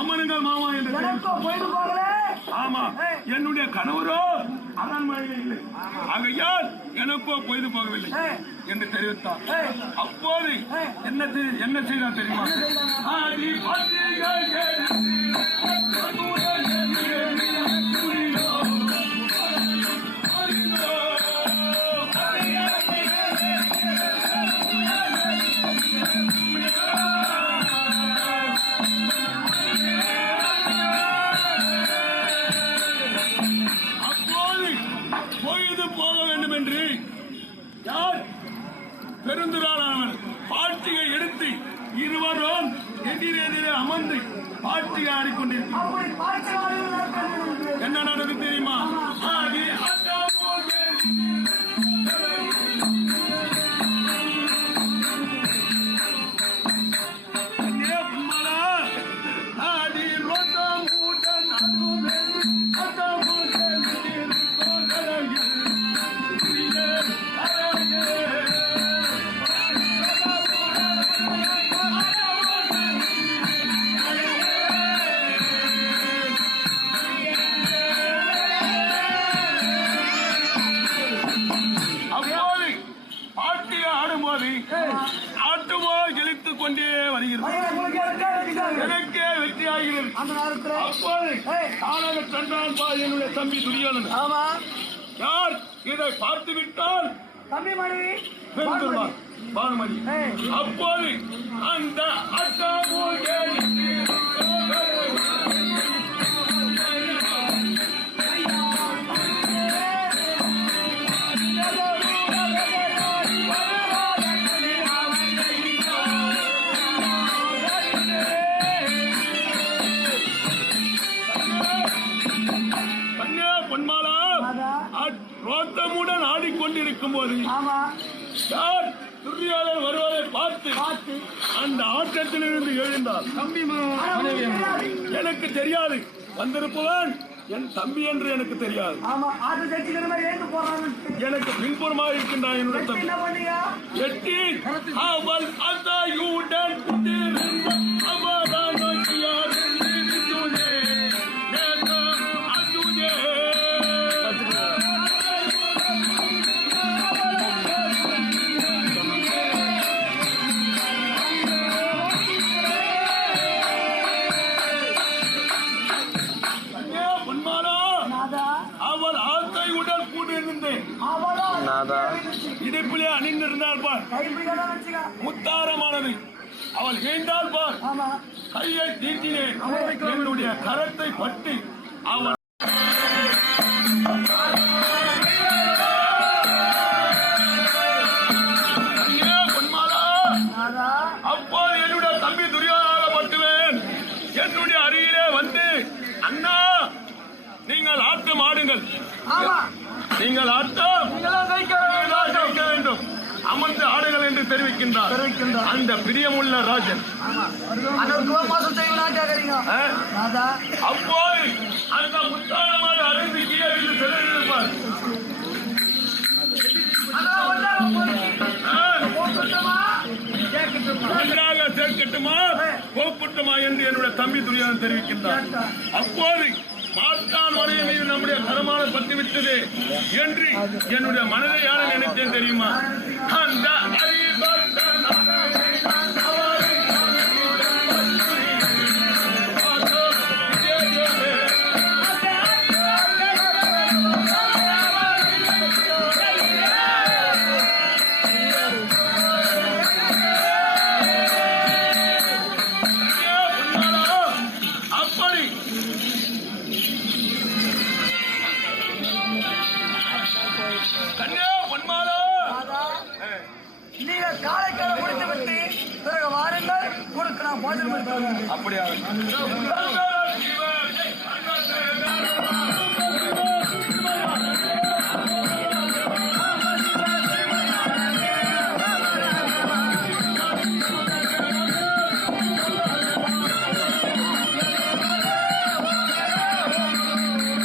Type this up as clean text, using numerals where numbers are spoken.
அமருங்கள் மாமா என்று. ஆமா, என்னுடைய கணவரோ அரண்மனையில் இல்லை, ஆகையால் எனக்கோ பொழுது போகவில்லை என்று தெரிவித்தார். அப்போது என்ன செய்தார் தெரியுமா? பெருந்துரானவன் பாட்டியை எடுத்து இருவரும் எதிரெதிரே அமர்ந்து பாட்டியை ஆடிக்கொண்டிருக்கிறார். என்ன நடந்தது தெரியுமா? ஆட்டுமோ இழுத்துக் கொண்டே வருகிறது, எனக்கே வெற்றியாகிறது. அப்போது தானாக சென்றான் பார் என்னுடைய தம்பி துரியோதனன். யார் இதை பார்த்து விட்டால் பானுமதி. அப்போது அந்த அட்டாமோ ரோத்தமுடன் ஆடிக்கொண்டிருக்கும் போது யார் துரியோதனன் வருவதை பார்த்து அந்த ஆட்டத்திலிருந்து எழுந்தார். எனக்கு தெரியாது, வந்திருப்பவன் என் தம்பி என்று எனக்கு தெரியாது. எனக்கு பின்புறமாக இருக்கின்றான் என்னுடைய தம்பி. எட்டி அவள் அதையுடன் இடுப்பிலே அணிந்திருந்தால் பார், முத்தாரமானது. அவள் வீழ்ந்தால் பார், கையை தீட்டினேன், என்னுடைய கரத்தை பட்டு அவள் அப்போது என்னுடைய தம்பி துரியோதனாக பட்டுவேன். என்னுடைய அருகிலே வந்து, அண்ணா நீங்கள் ஆட்டம் ஆடுங்கள், நீங்கள் ஆட்டம் வேண்டும், அமர்ந்து ஆடுகள் என்று தெரிவிக்கின்றார் அந்த பிரியமுள்ள ராஜன். அப்போது அந்த முத்தாரமான அருந்து கீழே செல்லிருப்பார். ஒன்றாக சேர்க்கட்டுமா போகட்டுமா என்று என்னுடைய தம்பி துரியோதனன் தெரிவிக்கின்றார். அப்போது மாற்றான் வரைய மீது நம்முடைய கரமான பற்றி விட்டது என்று என்னுடைய மனதை யார நினைத்தேன் தெரியுமா? அந்த காலைக்கால முடித்து விட்டு பிறகு வாருங்கள், கொடுக்கலாம். அப்படியா?